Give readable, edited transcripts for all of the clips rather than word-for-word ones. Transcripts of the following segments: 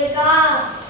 Bisa?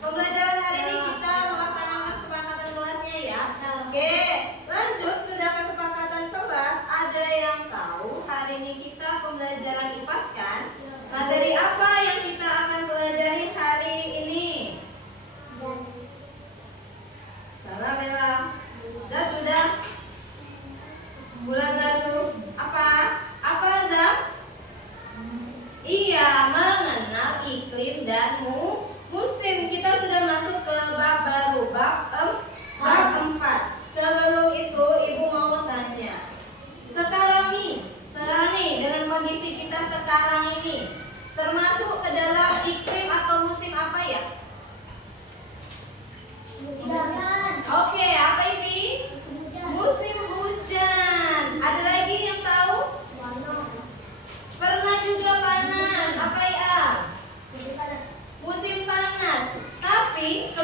Pembelajaran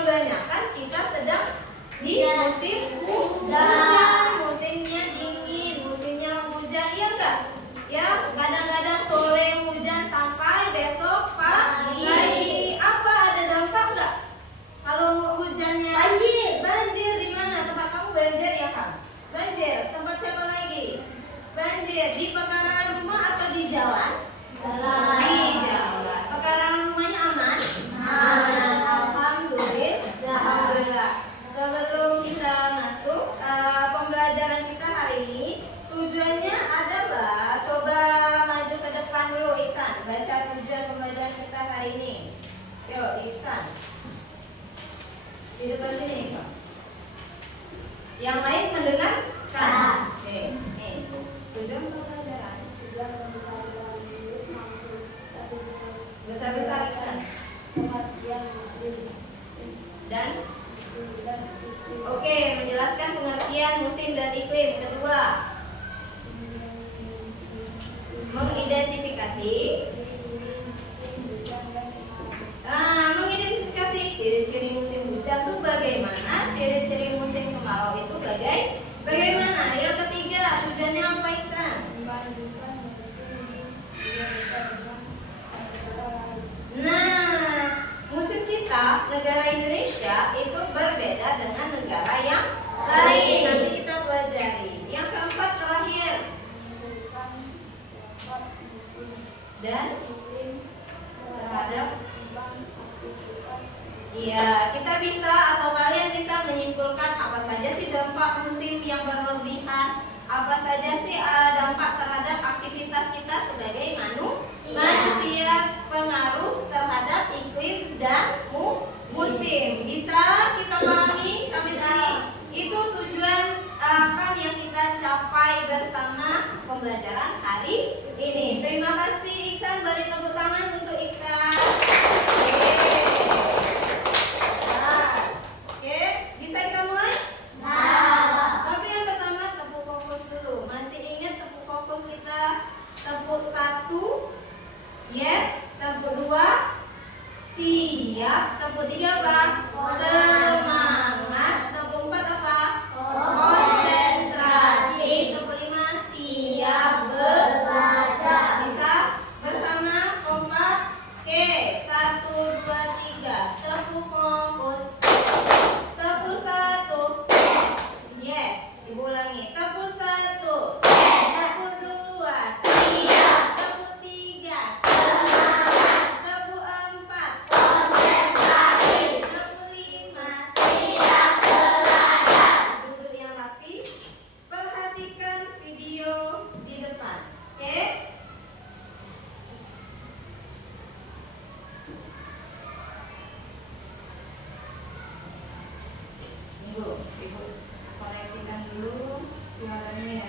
kebanyakan kita sedang di musim hujan, musimnya dingin, musimnya hujan, iya enggak? Ya, kadang-kadang sore hujan sampai besok pagi. Apa ada dampak enggak? Kalau hujannya banjir di mana? Tempat kamu banjir ya, Kak? Banjir. Tempat siapa lagi? Banjir di pekarangan rumah atau di jalan? Di jalan. Pekarangan rumahnya aman? Aman. Alhamdulillah. Sebelum kita masuk pembelajaran kita hari ini, tujuannya adalah coba maju ke depan dulu, Iksan. Baca tujuan pembelajaran kita hari ini. Yuk, Iksan. Di depan sini, Iksan. Yang lain mendengarkan. Oke, nih. Tujuan pembelajaran. Besar-besar, Iksan. Dan oke, menjelaskan pengertian musim dan iklim. Kedua, mengidentifikasi ciri-ciri musim hujan itu bagaimana, ciri-ciri musim kemarau itu bagaimana. Yang ketiga, tujuannya apa, Iksan? Nah, musim kita, negara Indonesia itu berbeda dengan negara yang lain. Nanti kita pelajari. Yang keempat, terakhir, dan terhadap, iya, kita bisa atau kalian bisa menyimpulkan apa saja sih dampak musim yang berlebihan, apa saja sih dampak terhadap aktivitas kita sebagai manusia, pengaruh terhadap iklim dan musim. Bisa kita pahami sampai sini? Itu tujuan apa yang kita capai bersama pembelajaran hari ini. Terima kasih, Iksan. Beri tepuk tangan untuk Iksan. Oke, bisa kita mulai? Tapi yang pertama tepuk fokus dulu. Masih ingat tepuk fokus kita? Tepuk 1, yes. Tepuk 2, siap. Tepuk 3 apa? Semangat. Tepuk 4 apa? Konsentrasi. Tepuk 5, siap belajar. Bisa bersama kompak? Oke, 1, 2, 3. Tepuk fokus. Tepuk 1, yes. Ibu ulangi. Tepuk 1, tepuk 2, siap. Tepuk 3, semangat. Tepuk 4, konsentrasi. Tepuk 5, siap belajar. Duduk yang rapi. Perhatikan video di depan. Oke? Ibu koreksikan dulu suaranya ya.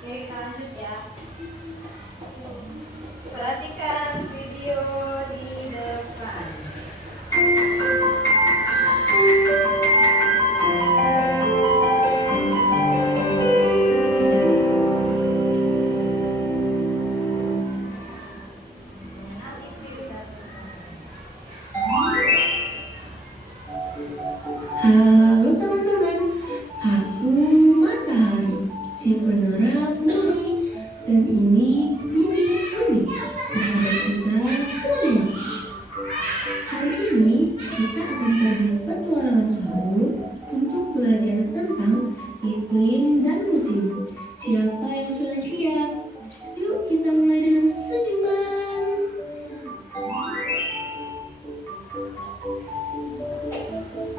Oke, lanjut ya. Perhatikan video di depan. Mengenal iklim dan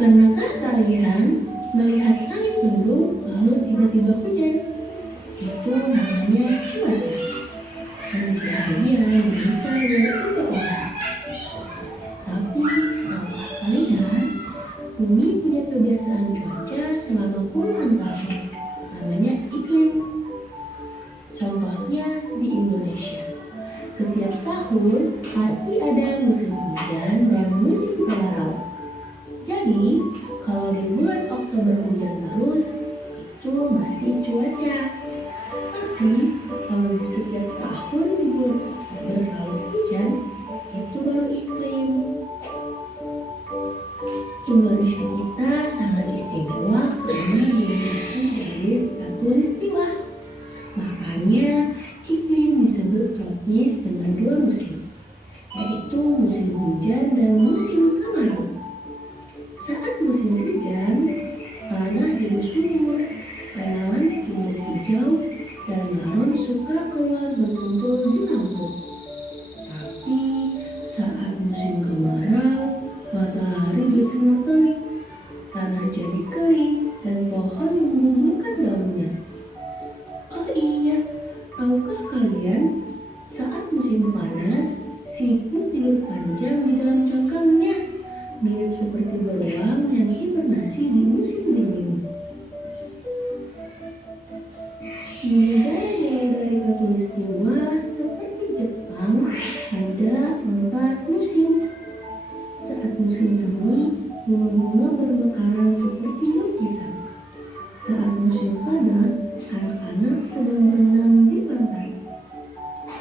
Pernahkah kalian melihat langit mendung lalu tiba-tiba hujan? Itu namanya cuaca. Manusia harian bisa beberapa orang. Tapi tahukah kalian, bumi punya kebiasaan cuaca selama puluhan tahun. Namanya iklim. Contohnya di Indonesia. Setiap tahun pasti ada musim hujan dan musim kemarau. Jadi, kalau di bulan Oktober hujan terus, itu masih cuaca. Tapi, kalau di setiap tahun di bulan Oktober selalu hujan, itu baru iklim. Indonesia kita sangat istimewa karena dimiliki jenis khatulistiwa. Makanya, iklim disebut tropis dengan dua musim, yaitu musim hujan dan musim kemarau. Saat musim hujan, tanah jadi subur, tanaman tumbuh hijau, dan laron suka keluar berkumpul di lampung. Tapi saat musim kemarau, matahari bersinar terik, tanah jadi kering, dan pohon menggugurkan daunnya. Oh iya, tahukah kalian, saat musim panas, siput tidur panjang di dalam cangkangnya, mirip seperti beruang yang hibernasi di musim dingin. Di negara jauh dari khatulistiwa seperti Jepang ada 4 musim. Saat musim semi, bunga-bunga bermekaran seperti lukisan. Saat musim panas, anak-anak sedang berenang di pantai.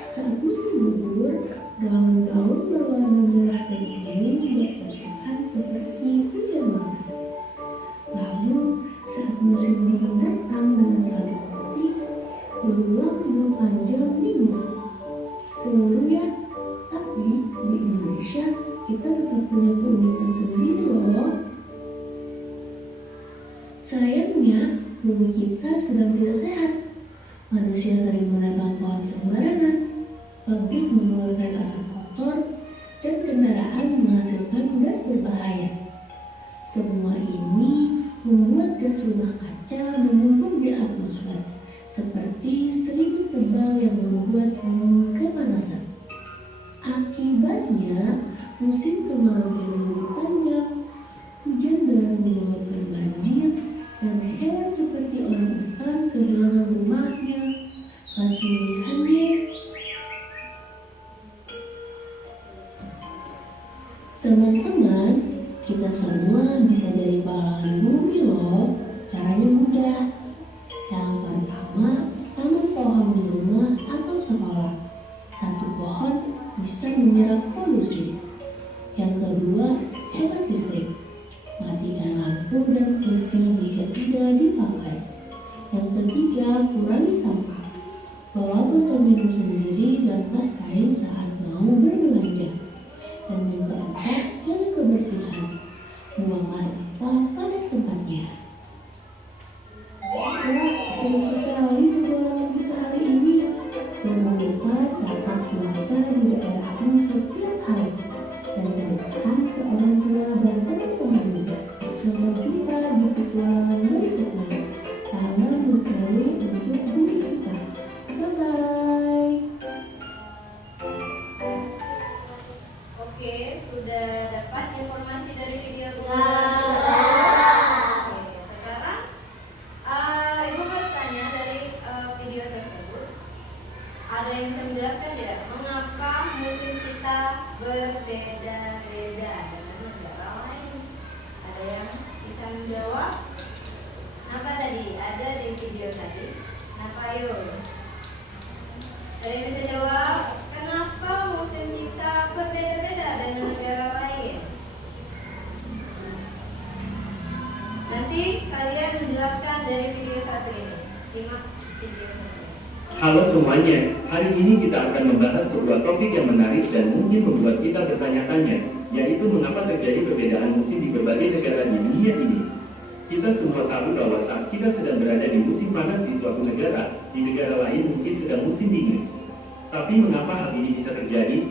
Saat musim gugur, daun-daun berwarna merah dan kuning berjatuhan seperti hujan warna. Lalu saat musim dingin datang dengan salju putih, beruang tidur panjang di gua. Seru ya, tapi di Indonesia kita tetap punya keunikan sendiri loh. Sayangnya, bumi kita sedang tidak sehat. Manusia sering menebang pohon sembarangan, pabrik mengeluarkan asap kotor, dan kendaraan menghasilkan gas berbahaya. Semua ini membuat gas rumah kaca menumpuk di atmosfer, seperti selimut tebal yang membuat bumi kepanasan. Akibatnya, musim kemarau jadi lebih panjang, hujan deras menyebabkan banjir, dan hewan seperti orang utan kehilangan rumahnya. Kasihannya. Teman-teman, kita semua bisa jadi pahlawan bumi loh. Caranya mudah. Yang pertama, tanam pohon di rumah atau sekolah. 1 pohon bisa menyerap polusi. Yang kedua, hemat listrik. Matikan lampu dan TV jika tidak dipakai. Yang ketiga, kurangi sampah. Bawa botol minum sendiri dan tas kain saat mau berbelanja. Dan yang keempat, jaga kebersihan. Buanglah sampah pada tempatnya. Wah, seru sekali petualangan kita hari ini. Jangan lupa catat cuaca di daerahmu setiap hari dan ceritakan ke orang tua dan teman-temanmu. Sampai jumpa di petualangan berikutnya. Salam lestari untuk bumi kita. Bye-bye. Oke, sudah dapat informasi dari video Bu? Sekarang Ibu bertanya dari video tersebut, ada yang bisa menjelaskan tidak mengapa musim kita berbeda-beda dengan negara lain? Ada yang bisa menjawab? Apa tadi? Ada di video tadi. Apa ayo? Ada yang bisa jawab? Kenapa musim kita berbeda-beda dengan negara lain? Nanti kalian menjelaskan dari video 1 ini. Simak video 1. Halo semuanya, hari ini kita akan membahas sebuah topik yang menarik dan mungkin membuat kita bertanya-tanya, yaitu mengapa terjadi perbedaan musim di berbagai negara di dunia ini. Kita semua tahu bahwa saat kita sedang berada di musim panas di suatu negara, di negara lain mungkin sedang musim dingin. Tapi mengapa hal ini bisa terjadi?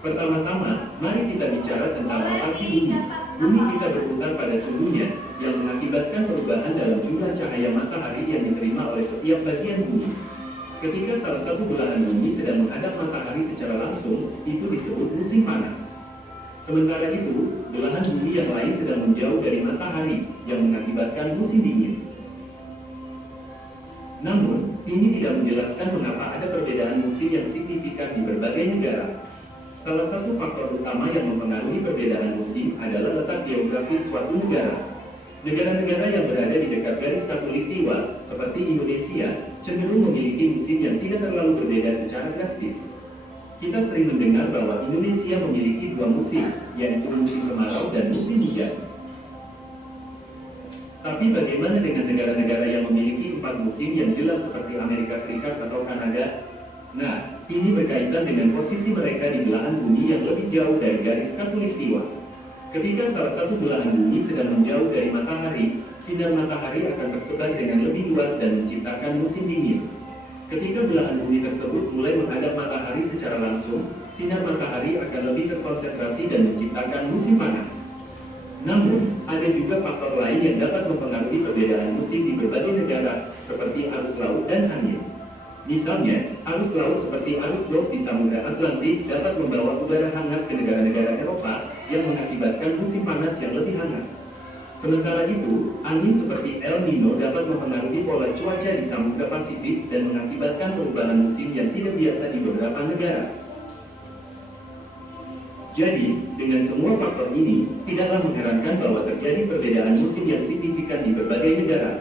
Pertama-tama, mari kita bicara tentang rotasi bumi. Bumi kita berputar pada suhunya, yang mengakibatkan perubahan dalam jumlah cahaya matahari yang diterima oleh setiap bagian bumi. Ketika salah satu belahan bumi sedang menghadap matahari secara langsung, itu disebut musim panas. Sementara itu, belahan bumi yang lain sedang menjauh dari matahari, yang mengakibatkan musim dingin. Namun, ini tidak menjelaskan mengapa ada perbedaan musim yang signifikan di berbagai negara. Salah satu faktor utama yang mempengaruhi perbedaan musim adalah letak geografis suatu negara. Negara-negara yang berada di dekat garis khatulistiwa, seperti Indonesia, cenderung memiliki musim yang tidak terlalu berbeda secara drastis. Kita sering mendengar bahwa Indonesia memiliki dua musim, yaitu musim kemarau dan musim hujan. Tapi bagaimana dengan negara-negara yang memiliki 4 musim yang jelas seperti Amerika Serikat atau Kanada? Nah, ini berkaitan dengan posisi mereka di belahan bumi yang lebih jauh dari garis khatulistiwa. Ketika salah satu belahan bumi sedang menjauh dari matahari, sinar matahari akan tersebar dengan lebih luas dan menciptakan musim dingin. Ketika belahan bumi tersebut mulai menghadap matahari secara langsung, sinar matahari akan lebih terkonsentrasi dan menciptakan musim panas. Namun, ada juga faktor lain yang dapat mempengaruhi perbedaan musim di berbagai negara, seperti arus laut dan angin. Misalnya, arus laut seperti arus Gulf di Samudra Atlantik dapat membawa udara hangat ke negara-negara Eropa yang mengakibatkan musim panas yang lebih hangat. Sementara itu, angin seperti El Nino dapat mempengaruhi pola cuaca di Samudra Pasifik dan mengakibatkan perubahan musim yang tidak biasa di beberapa negara. Jadi, dengan semua faktor ini, tidaklah mengherankan bahwa terjadi perbedaan musim yang signifikan di berbagai negara.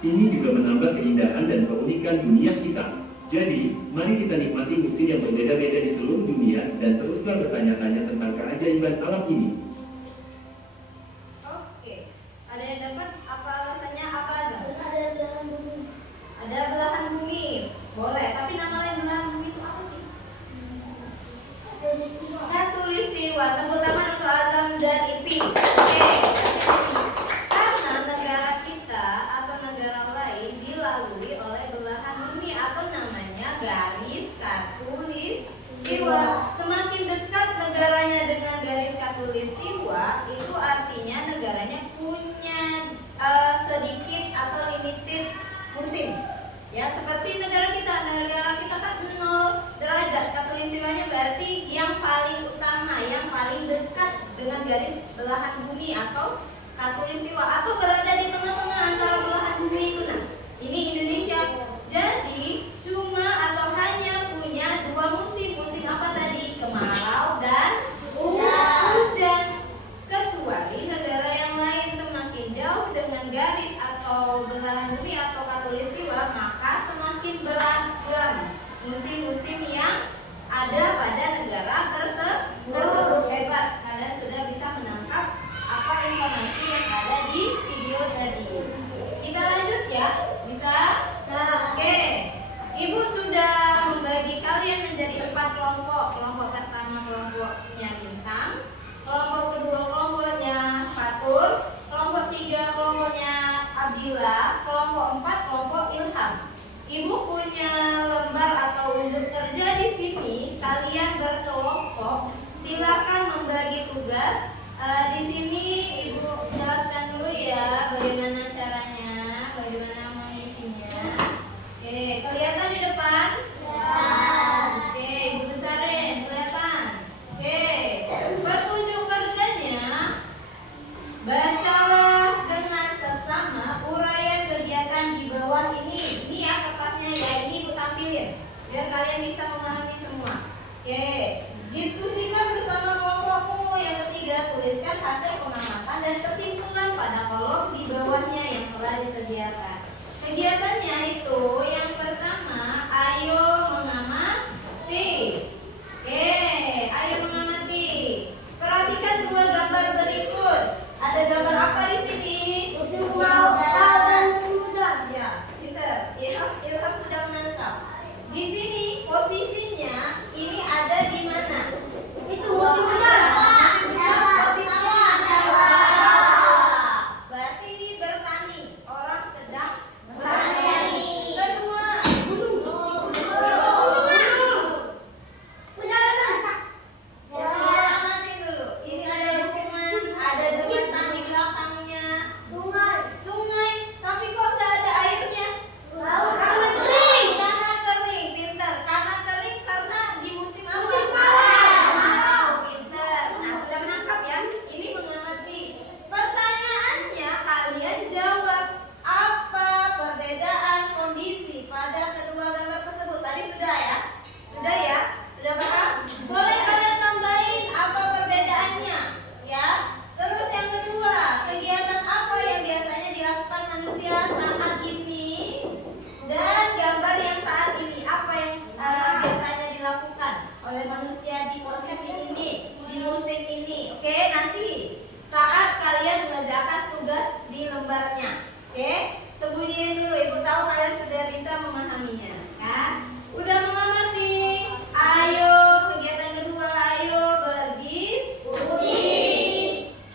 Ini juga menambah keindahan dan keunikan dunia kita. Jadi, mari kita nikmati musim yang berbeda-beda di seluruh dunia dan teruslah bertanya-tanya tentang keajaiban alam ini. Oke, ada yang dapat apa alasannya? Apa Azam? Ada belahan bumi. Ada belahan bumi. Boleh, tapi nama lain belahan bumi itu apa sih? Khatulistiwa. Tepuk tangan untuk Azam dan Ipi. Oke. Karena negara kita atau negara lain dilalui oleh belahan bumi atau namanya garis khatulistiwa. Semakin dekat negaranya dengan garis khatulistiwa, itu artinya negaranya punya sedikit atau limited musim. Ya, seperti negara kita kan 0 derajat khatulistiwanya, berarti yang paling utama, yang paling dekat dengan garis belahan bumi atau khatulistiwa, atau berada di tengah-tengah antara belahan bumi itu. Nah, ini Indonesia. Jadi cuma atau hanya punya 2 musim. Musim apa tadi? Kemarau dan hujan. Kecuali negara yang lain semakin jauh dengan garis atau belahan bumi atau khatulistiwa, maka semakin beragam musim-musim yang ada pada negara tersebut. Hebat, kalian sudah bisa menangkap apa informasi yang ada di video tadi. Kita lanjut ya, bisa? Oke, Ibu sudah membagi kalian menjadi 4 kelompok. Kelompok pertama kelompoknya Bintang, kelompok kedua kelompoknya Fatur, kelompok 3 kelompoknya Abdillah, kelompok 4 kelompok Ilham. Ibu punya lembar atau unjuk kerja di sini. Kalian berkelompok. Silakan membagi tugas. Di sini Ibu jelaskan dulu ya bagaimana caranya, bagaimana mengisinya. Oke, kelihatan di depan? Ya. Oke, Ibu besarin, kelihatan. Oke, petunjuk kerjanya, bacalah dengan seksama uraian kegiatan di bawah ini. Ini ya kertasnya ya, ini Ibu tampilin biar kalian bisa memahami semua. Oke, diskusikan bersama kelompokmu. Yang ketiga, tuliskan hasil pengamatan dan kesimpulan pada kolom di bawahnya yang telah disediakan. Kegiatannya itu yang pertama, ayo mengamati. Oke, ayo mengamati. Perhatikan 2 gambar berikut. Ada gambar apa di sini? Musim kemarau dan hujan. Ya, pintar. Ilham sudah menangkap. Di sini posisinya ini ada di dilakukan oleh manusia di posisi ini, di musim ini. Oke, nanti saat kalian mengerjakan tugas di lembarnya. Oke, sembunyiin dulu, ibu tahu kalian sudah bisa memahaminya, kan? Udah mengamati? Ayo, kegiatan kedua, ayo berdiskusi.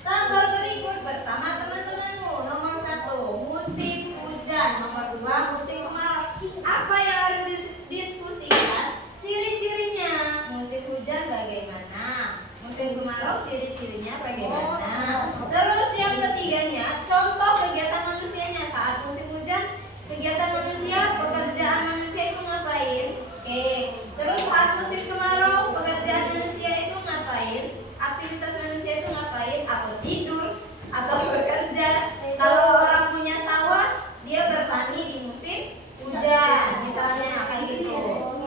Tabel berikut bersama teman-temanmu. Nomor 1, musim hujan. Nomor 2, musim kemarau. Apa yang harus didiskusikan? Ciri-cirinya. Musim hujan bagaimana? Musim kemarau ciri-cirinya bagaimana? Terus yang ketiganya, contoh kegiatan manusianya. Saat musim hujan, kegiatan manusia, pekerjaan manusia itu ngapain? Oke. Terus saat musim kemarau, pekerjaan manusia itu ngapain? Aktivitas manusia itu ngapain? Atau tidur? Atau bekerja? Kalau orang punya sawah, dia bertani di musim hujan, misalnya kayak gitu,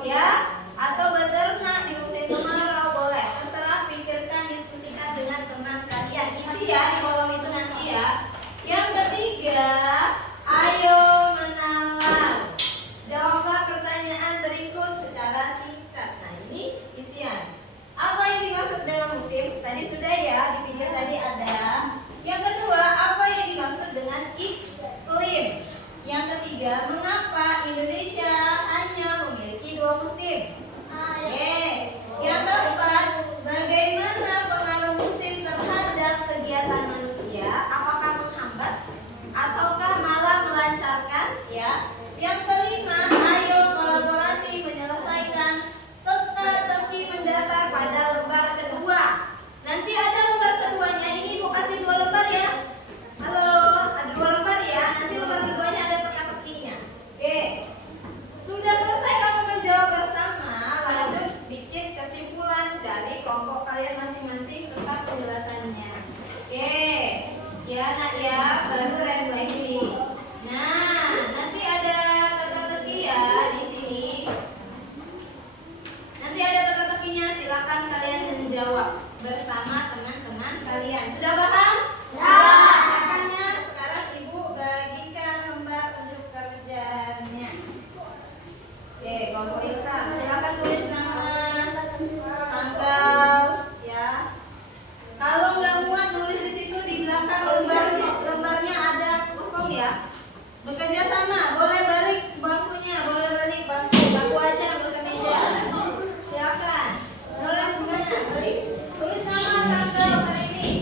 ya. Atau beternak di musim kemarau, boleh. Terserah, pikirkan, diskusikan dengan teman kalian. Isi ya di kolom itu nanti ya. Yang ketiga, ayo menalar. Jawablah pertanyaan berikut secara singkat. Nah, ini isian. Apa yang dimaksud dengan musim? Tadi sudah ya, di video tadi ada. Yang kedua, apa yang dimaksud dengan iklim? Yang ketiga, mengapa Indonesia hanya memiliki 2 musim? Yang keempat, bagaimana pengaruh musim terhadap kegiatan manusia? Apakah menghambat ataukah malah melancarkan? Ya. Yang kelima, ayo kolaborasi menyelesaikan teka-teki mendasar pada lembar kedua. Nanti ada lembar keduanya. Ini mau kasih 2 lembar ya. Halo, ada 2 lembar ya. Nanti lembar keduanya ada teka-tekinya. Oke. Sudah selesai kamu menjawab bersama, lanjut bikin kesimpulan dari kelompok kalian masing-masing tentang penjelasannya. Oke. Ya nak ya, baru refleksi. Nah, nanti ada teka-teki ya di sini. Nanti ada teka-tekinya, silakan kalian menjawab bersama teman-teman kalian. Sudah paham? Makanya sekarang ibu bagikan lembar untuk kerjanya. Oke, kelompok Ilham, silakan tulis nama, tanggal, ya. Kalau nggak muat nulis di situ di belakang lembarnya ada kosong ya. Bekerja sama, boleh balik bangkunya, boleh balik bangku aja, nggak usah meja. Silakan. Nulis gimana? Balik. Tulis nama, tanggal, hari ini.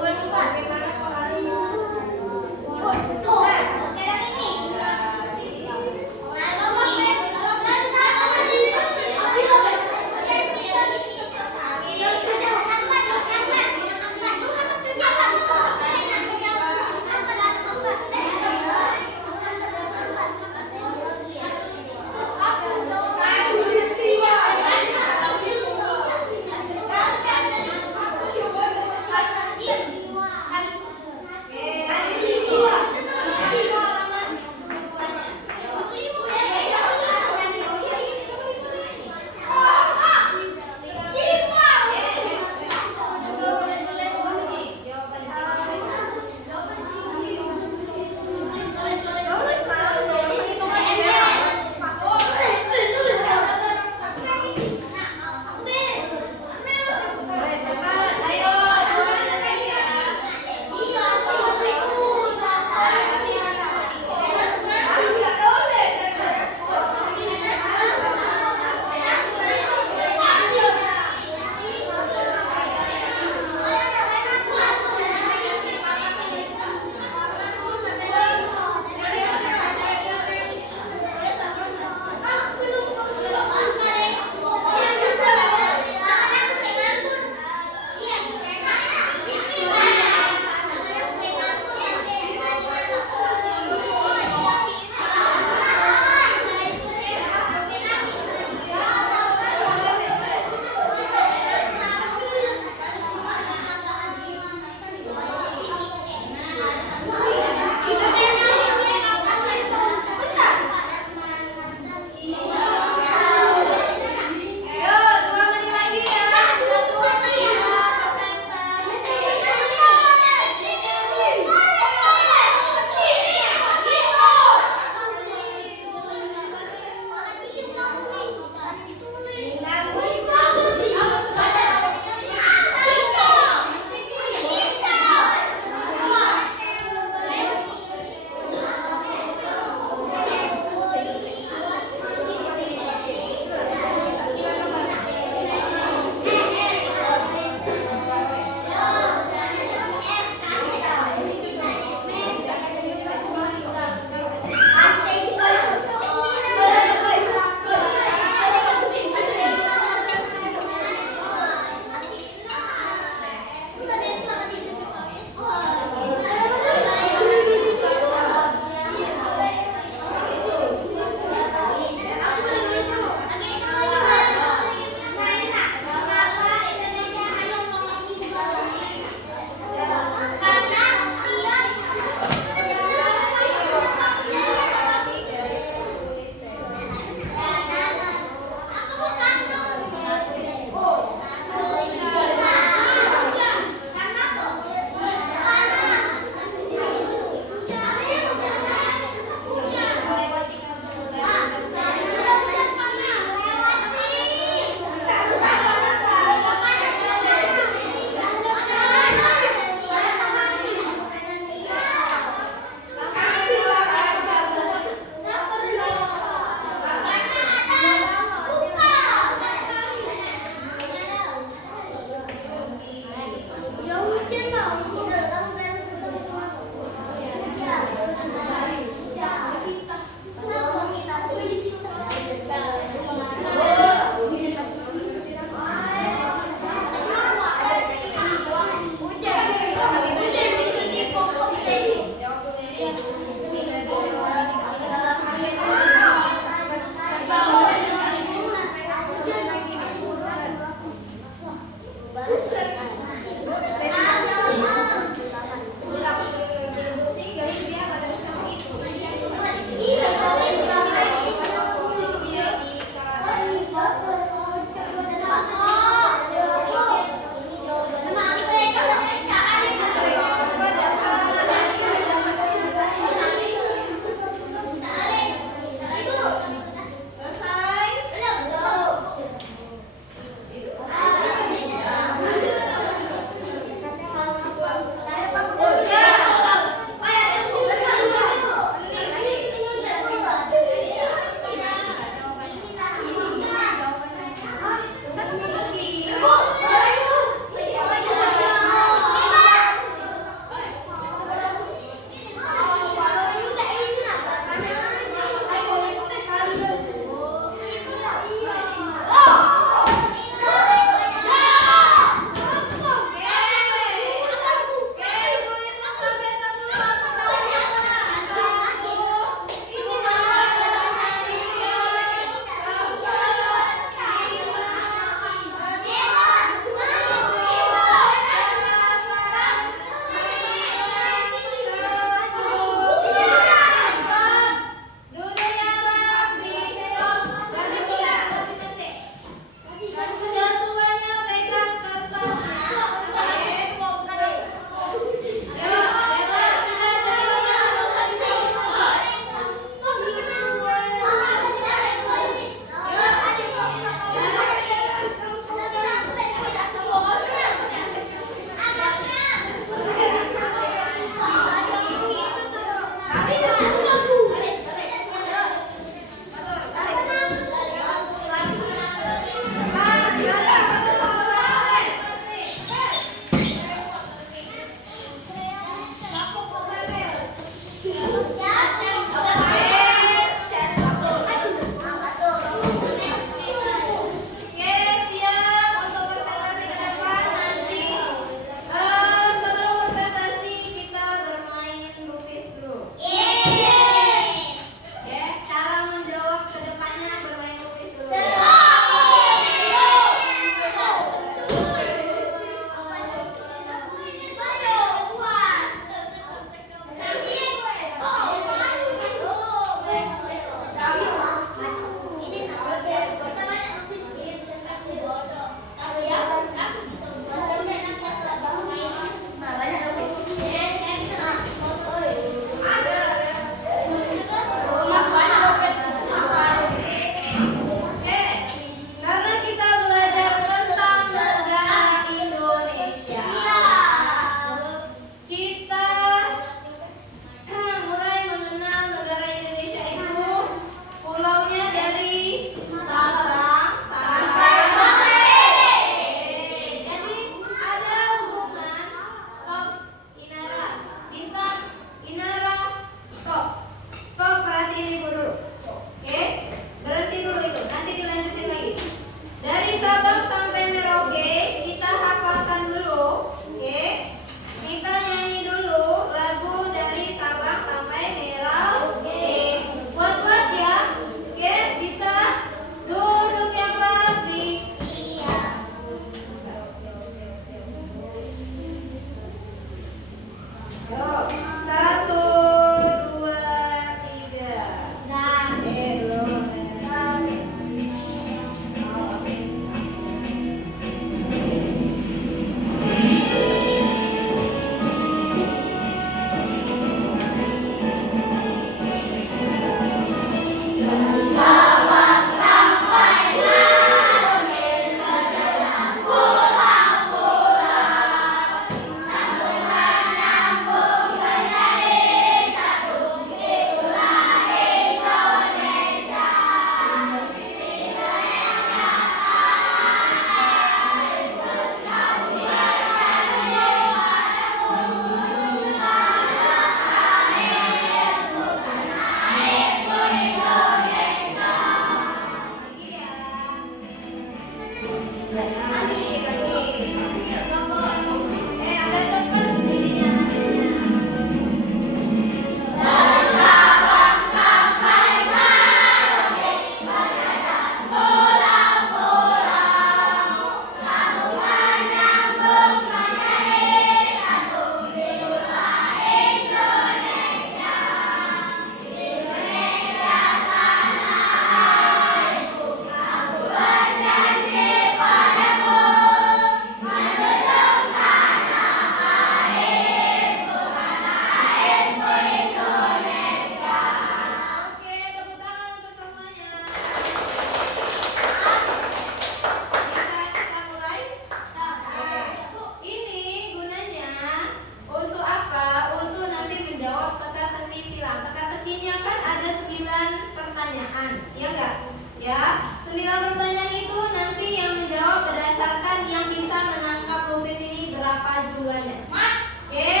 keduanya. Oke,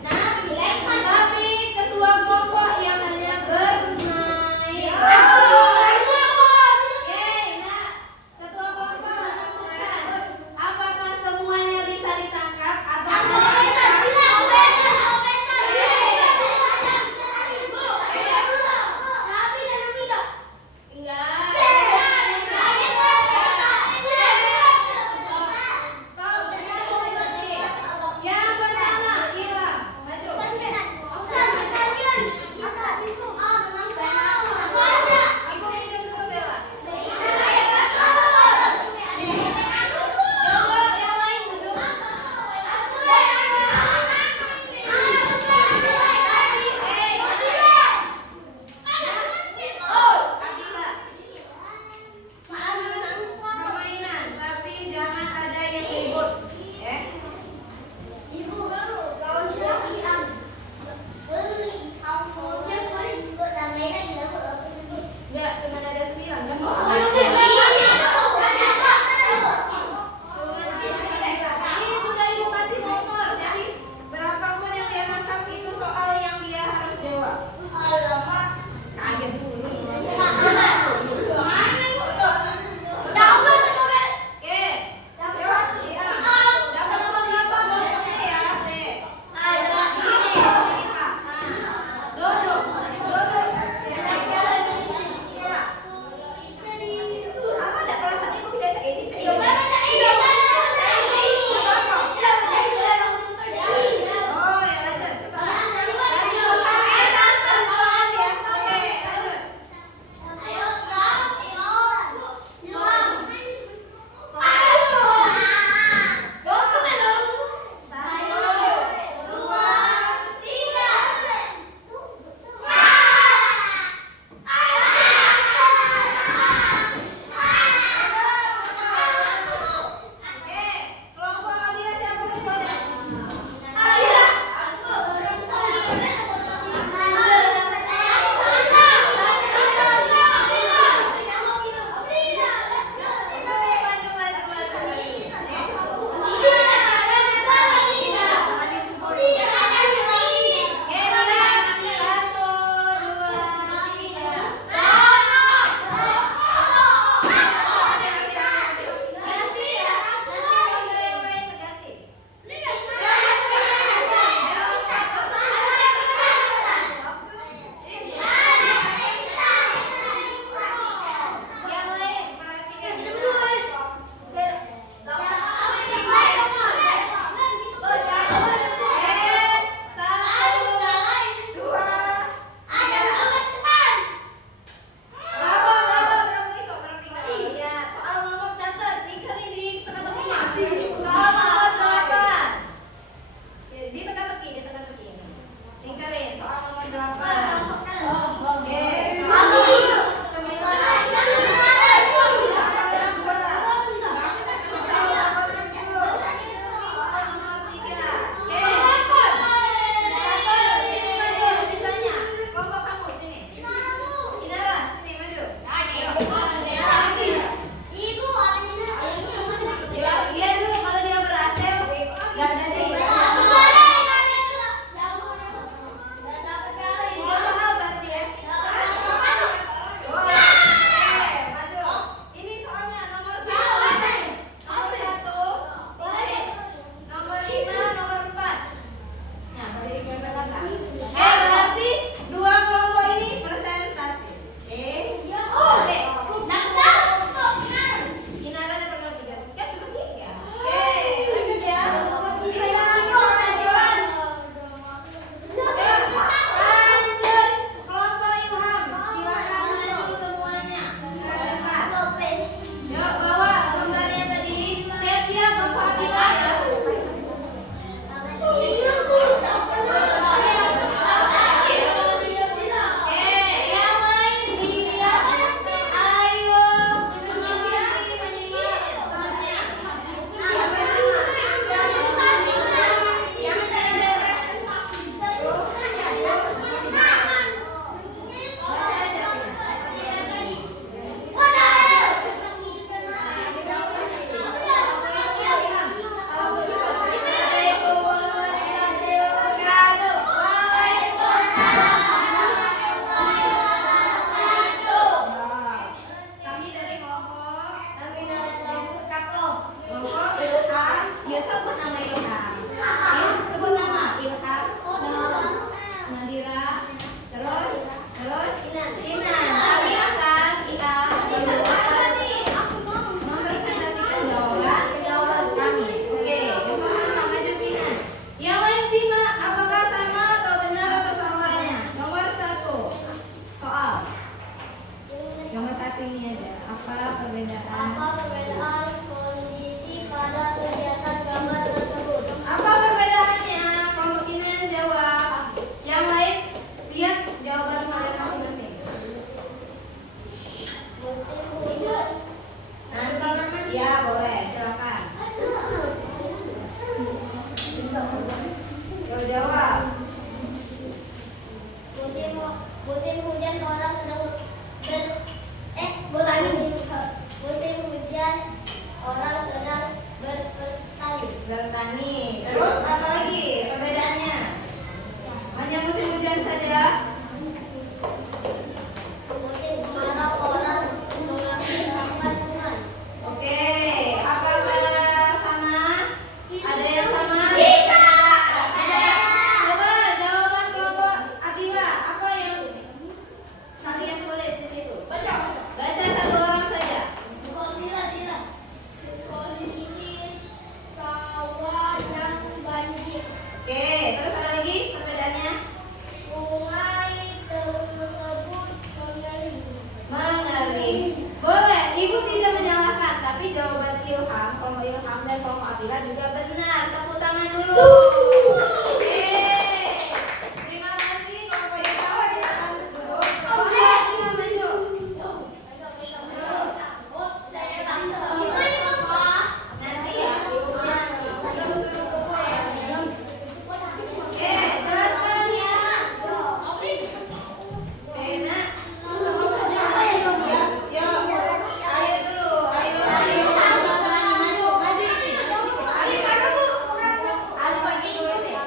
nah tapi ketua kelompok yang hanya bermain. Oke, nah ketua kelompok menentukan apakah semuanya bisa ditangkap atau yang Bertani. Terus apa lagi perbedaannya? Hanya musim hujan saja. Musim kemarau orang mengambil sampah sungai. Oke, apakah sama? Ada yang sama? Ada. Coba jawaban kelompok Abila. Apa yang kalian tulis di situ? Baca satu orang saja. Kondisi sawah yang banjir. Oke, terus apa lagi perbedaannya? Sungai tersebut mengering. Mengering. Boleh, Ibu tidak menyalahkan, tapi jawaban Ilham, kelompok Ilham dan kelompok Abila juga benar. Tepuk tangan dulu. Oke. Terima kasih kelompok Ilham. Silakan duduk. Oke, Abila maju. Nanti ya, ibunya ibu suruh kumpul ya. Oke, jelaskan ya. Rena. Ayo dulu, ayo. Maju. Alif, mana tuh? Alif, bagi tulis ya.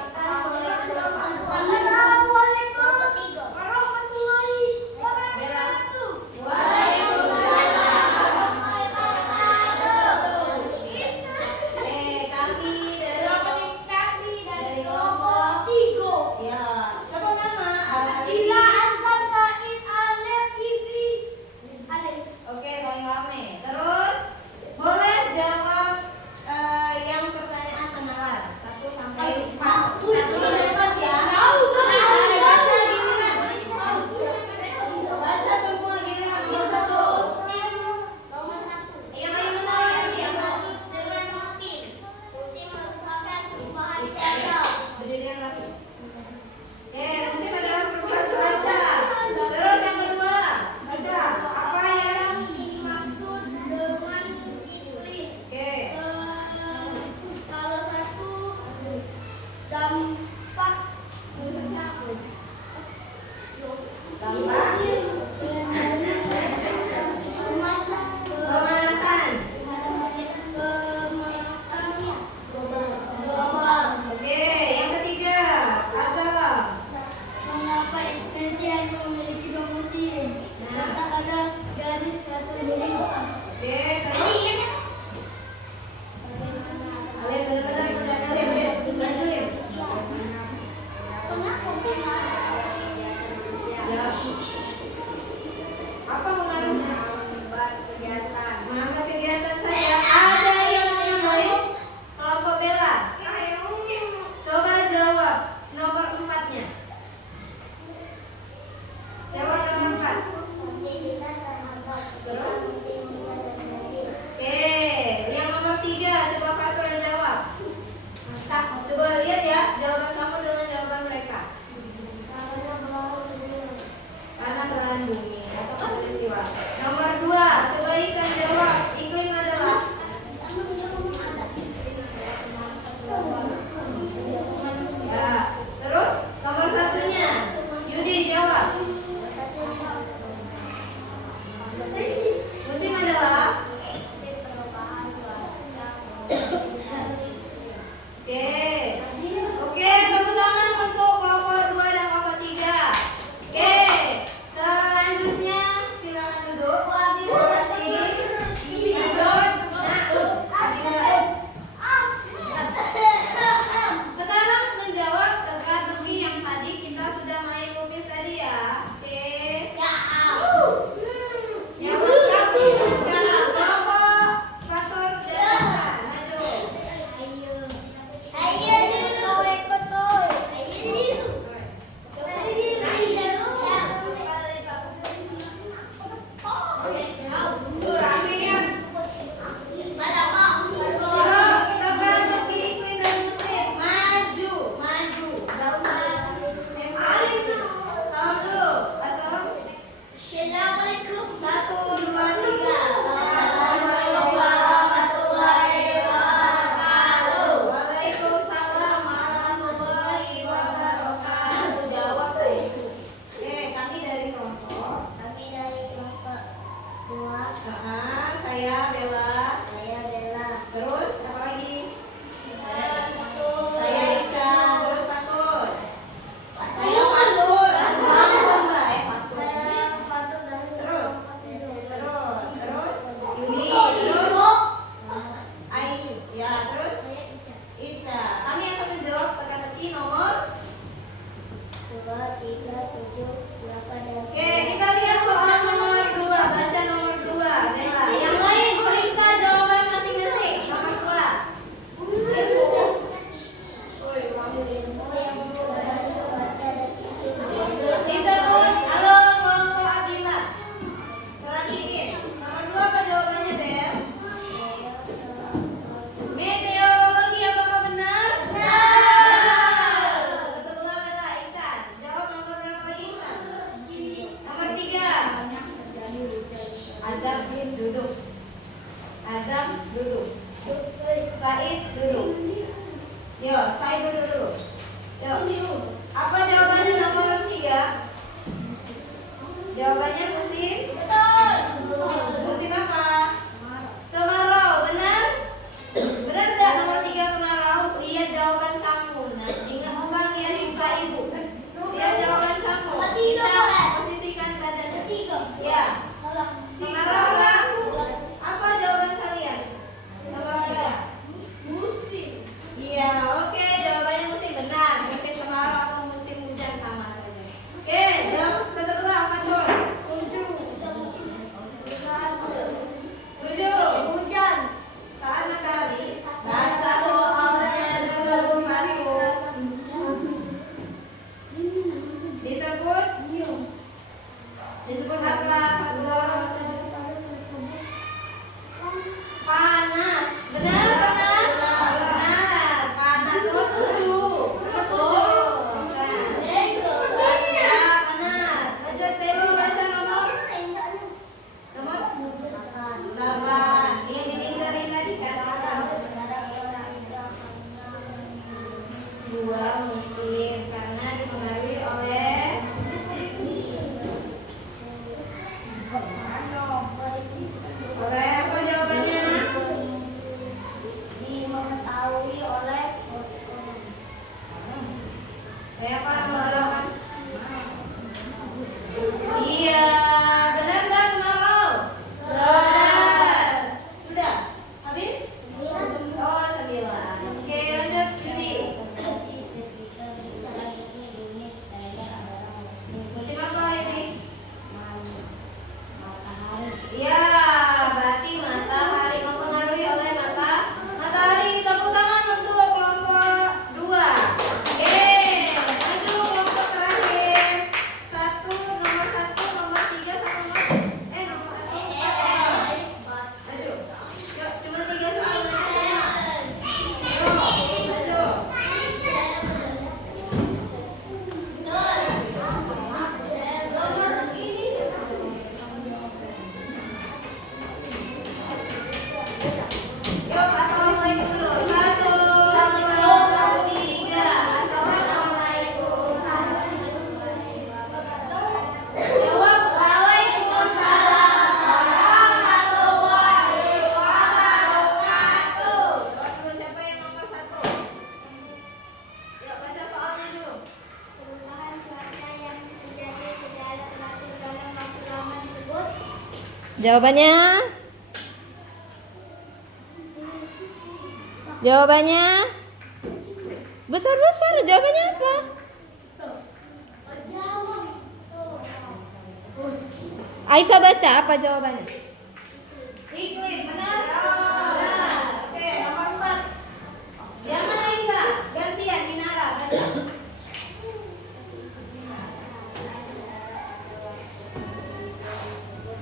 Yuk, saya dulu. Yuk. Apa jawabannya nomor 3? Jawabannya musim. Musim apa? Kemarau. Benar? Benar enggak nomor 3 kemarau? Lihat jawaban kamu. Nah, ingat bukan lihat muka ibu. Lihat jawaban kamu. Kita posisikan badan. Ya. Kemarau kan? Apa jawaban kalian? Nomor 3. Musim. Iya, oke. Jawabannya musim benar. Musim kemarau atau musim hujan sama saja. Oke, jawab ke sebelah Fatur. 7. Saat matahari. Baca soalnya dulu Fatur. Disebut apa Fatur? Panas. Benar panas? Benar. Panas. Nomor 7. Nomor 7. Ya, panas. Lanjut Belo baca nomor 8. Yang dilingkarin tadi kan? 2 musim karena dipengaruhi oleh apa jawabannya? Mengetahui oleh Kayak apa kemarau? Iya, benar nggak kemarau? Benar. Sudah? Habis? Oh, 9. Oke, lanjut Yudi. Musim apa ini? Iya, berarti matahari mempengaruhi oleh matahari. Tepuk tangan untuk kelompok 2. Oke, lanjut kelompok terakhir. Nomor 1, nomor 3 sama nomor 1. Lanjut. Yuk, cuma 3 soal aja. Yuk, lanjut. Yuk, assalamualaikum dulu. 1, 2, 3. Assalamualaikum. Jawab waalaikumsalam warahmatullahi wabarakatuh. Jawab dulu siapa yang nomor 1? Yuk, baca soalnya dulu. perubahan cuaca yang terjadi secara teratur dalam waktu lama disebut Jawabannya besar-besar. Jawabannya apa? Aisyah baca apa jawabannya? Iklim, benar? Benar. Oke, nomor 4. Jangan Aisyah, gantian Minara baca.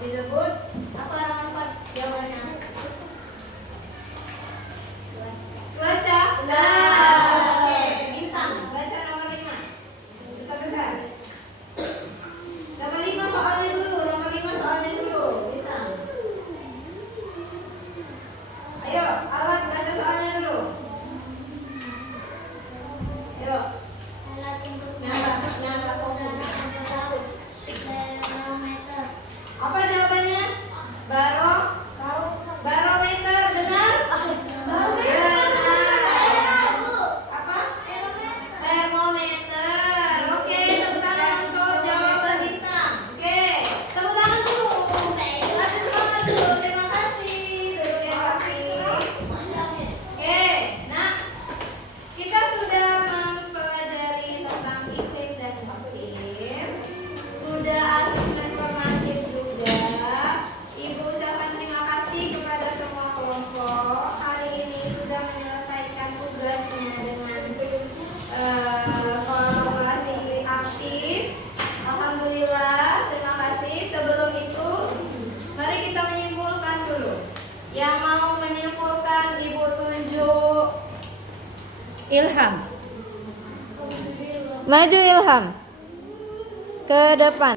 Disebut apa nomor 4? Jawabannya? Cuaca. Oke, bintang. Baca nomor 5. Besar-besar. Nomor 5 soalnya dulu. Bintang. Ayo, alat baca soalnya dulu. Ayo. alat untuk Nyala fokus. barometer. Apa jawabannya? Barometer, benar? Benar. Apa? Termometer. Oke, tepuk tangan untuk jawaban bintang. Oke, tepuk tangan dulu. Kasih semangat dulu. Terima kasih. Duduk yang rapi. Oke, nah kita sudah mempelajari tentang iklim dan musim. Sudah asik dan informatif juga. Ibu ucapkan terima kasih kepada semua kelompok. Hari ini sudah menyelesaikan tugasnya dengan kolaborasi aktif. Alhamdulillah, terima kasih. Sebelum itu, mari kita menyimpulkan dulu. Yang mau menyimpulkan, Ibu tunjuk Ilham. Maju Ilham ke depan.